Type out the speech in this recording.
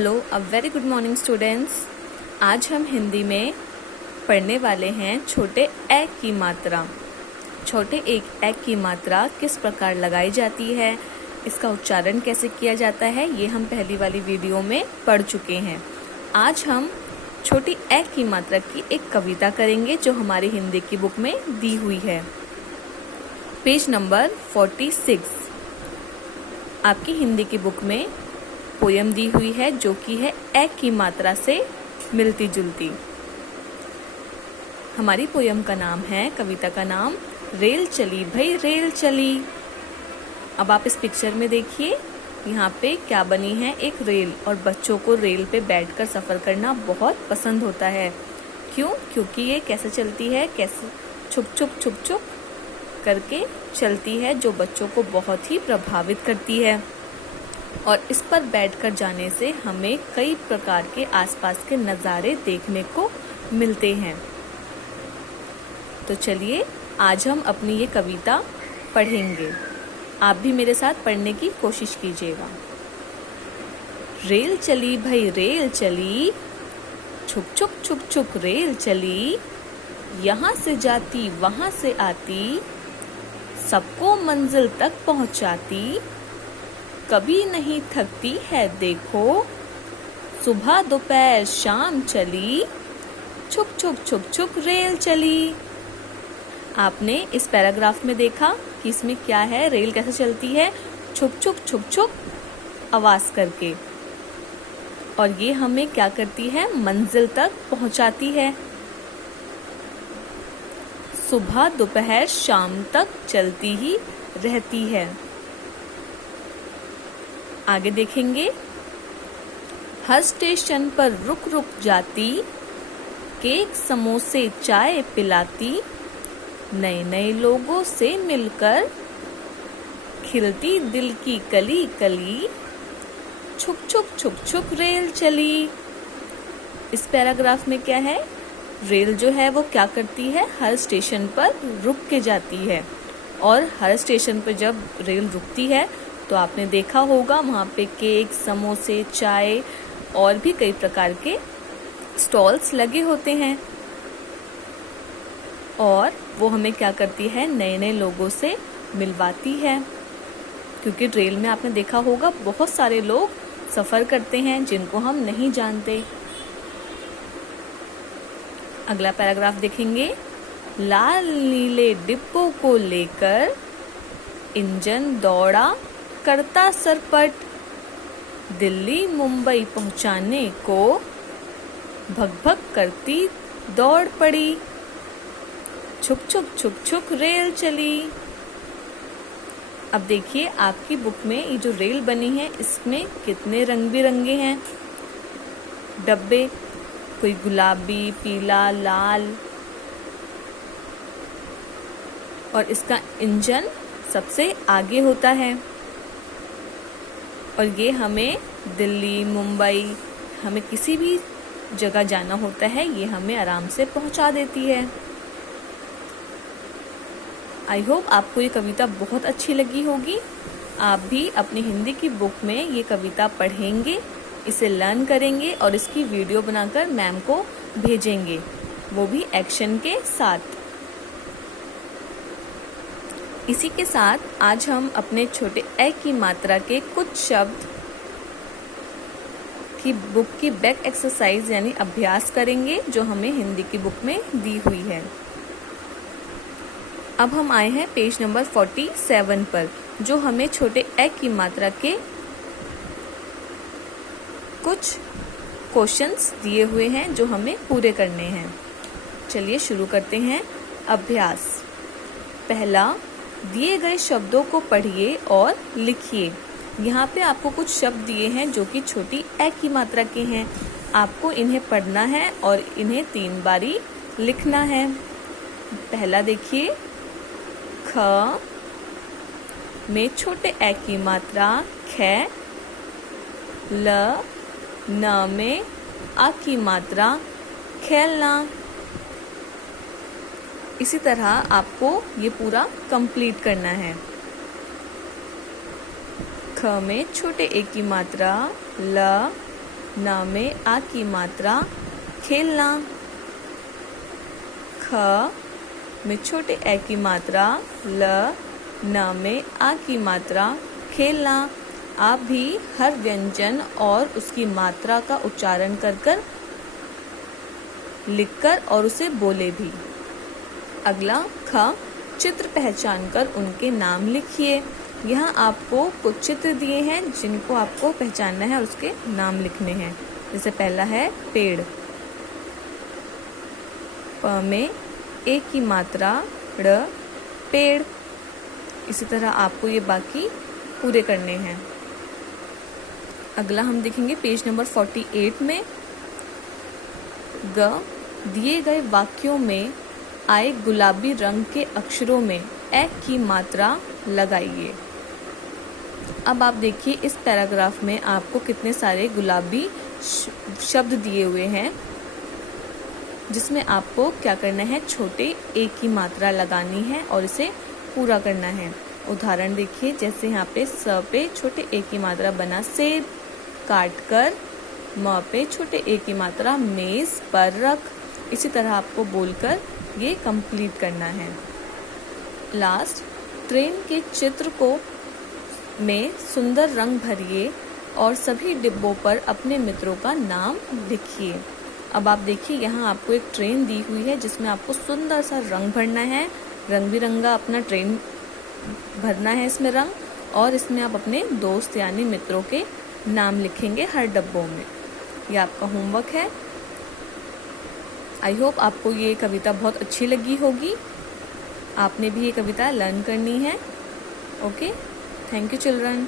Hello, a very good morning students. आज हम हिंदी में पढ़ने वाले हैं छोटे ए की मात्रा। छोटे एक ए की मात्रा किस प्रकार लगाई जाती है, इसका उच्चारण कैसे किया जाता है, ये हम पहली वाली वीडियो में पढ़ चुके हैं। आज हम छोटी ए की मात्रा की एक कविता करेंगे जो हमारी हिंदी की बुक में दी हुई है। पेज नंबर 46 आपकी हिंदी की बुक में पोयम दी हुई है जो कि है ए की मात्रा से मिलती जुलती। हमारी पोयम का नाम है, कविता का नाम रेल चली भई रेल चली। अब आप इस पिक्चर में देखिए, यहाँ पे क्या बनी है, एक रेल, और बच्चों को रेल पे बैठकर सफ़र करना बहुत पसंद होता है। क्यों? क्योंकि ये कैसे चलती है, कैसे छुप छुप करके चलती है, जो बच्चों को बहुत ही प्रभावित करती है। और इस पर बैठकर जाने से हमें कई प्रकार के आसपास के नज़ारे देखने को मिलते हैं। तो चलिए आज हम अपनी ये कविता पढ़ेंगे। आप भी मेरे साथ पढ़ने की कोशिश कीजिएगा। रेल चली भई रेल चली, छुक छुक रेल चली, यहाँ से जाती वहाँ से आती, सबको मंजिल तक पहुँचाती, कभी नहीं थकती है देखो, सुबह दोपहर शाम चली, छुक रेल चली। आपने इस पैराग्राफ में देखा कि इसमें क्या है, रेल कैसे चलती है, छुक आवाज करके, और ये हमें क्या करती है, मंजिल तक पहुंचाती है। सुबह दोपहर शाम तक चलती ही रहती है। आगे देखेंगे, हर स्टेशन पर रुक जाती, केक समोसे चाय पिलाती, नए लोगों से मिलकर खिलती दिल की कली कली, छुक रेल चली। इस पैराग्राफ में क्या है, रेल जो है वो क्या करती है, हर स्टेशन पर रुक के जाती है। और हर स्टेशन पर जब रेल रुकती है तो आपने देखा होगा वहाँ पे केक समोसे चाय और भी कई प्रकार के स्टॉल्स लगे होते हैं, और वो हमें क्या करती है, नए लोगों से मिलवाती है। क्योंकि रेल में आपने देखा होगा बहुत सारे लोग सफ़र करते हैं जिनको हम नहीं जानते। अगला पैराग्राफ देखेंगे, लाल नीले डिब्बों को लेकर इंजन दौड़ा करता सरपट, दिल्ली मुंबई पहुंचाने को भग करती दौड़ पड़ी, छुक रेल चली। अब देखिए आपकी बुक में ये जो रेल बनी है इसमें कितने रंग बिरंगे हैं डब्बे, कोई गुलाबी, पीला, लाल, और इसका इंजन सबसे आगे होता है। और ये हमें दिल्ली मुंबई, हमें किसी भी जगह जाना होता है, ये हमें आराम से पहुंचा देती है। आई होप आपको ये कविता बहुत अच्छी लगी होगी। आप भी अपनी हिंदी की बुक में ये कविता पढ़ेंगे, इसे लर्न करेंगे और इसकी वीडियो बनाकर मैम को भेजेंगे, वो भी एक्शन के साथ। इसी के साथ आज हम अपने छोटे ए की मात्रा के कुछ शब्द की बुक की बैक एक्सरसाइज यानी अभ्यास करेंगे जो हमें हिंदी की बुक में दी हुई है। अब हम आए हैं पेज नंबर 47 पर, जो हमें छोटे ए की मात्रा के कुछ क्वेश्चंस दिए हुए हैं जो हमें पूरे करने हैं। चलिए शुरू करते हैं अभ्यास। पहला, दिए गए शब्दों को पढ़िए और लिखिए। यहाँ पे आपको कुछ शब्द दिए हैं जो कि छोटी ए की मात्रा के हैं। आपको इन्हें पढ़ना है और इन्हें 3 बारी लिखना है। पहला देखिए, ख में छोटे ए की मात्रा ख, ल, न में आ की मात्रा खेलना। इसी तरह आपको ये पूरा कंप्लीट करना है। ख में छोटे ए की मात्रा ल, न में आ की मात्रा खेलना। ख में छोटे ए की मात्रा ल, न में आ की मात्रा खेलना। आप भी हर व्यंजन और उसकी मात्रा का उच्चारण कर लिखकर और उसे बोले भी। अगला ख, चित्र पहचान कर उनके नाम लिखिए। यहाँ आपको कुछ चित्र दिए हैं जिनको आपको पहचानना है और उसके नाम लिखने हैं। जैसे पहला है पेड़, प में ए की मात्रा ड़, पेड़। इसी तरह आपको ये बाकी पूरे करने हैं। अगला हम देखेंगे पेज नंबर 48 में। ग, दिए गए वाक्यों में आए गुलाबी रंग के अक्षरों में ए की मात्रा लगाइए। अब आप देखिए इस पैराग्राफ में आपको कितने सारे गुलाबी शब्द दिए हुए हैं, जिसमें आपको क्या करना है, छोटे ए की मात्रा लगानी है और इसे पूरा करना है। उदाहरण देखिए, जैसे यहाँ पे स पे छोटे ए की मात्रा बना सेब, काट कर। म पे छोटे ए की मात्रा मेज पर रख। इसी तरह आपको बोलकर ये कंप्लीट करना है। लास्ट, ट्रेन के चित्र को में सुंदर रंग भरिए और सभी डिब्बों पर अपने मित्रों का नाम लिखिए। अब आप देखिए यहाँ आपको एक ट्रेन दी हुई है जिसमें आपको सुंदर सा रंग भरना है। रंग बिरंगा अपना ट्रेन भरना है इसमें रंग, और इसमें आप अपने दोस्त यानी मित्रों के नाम लिखेंगे हर डब्बों में। ये आपका होमवर्क है। आई होप आपको ये कविता बहुत अच्छी लगी होगी। आपने भी ये कविता लर्न करनी है। Okay, thank you children.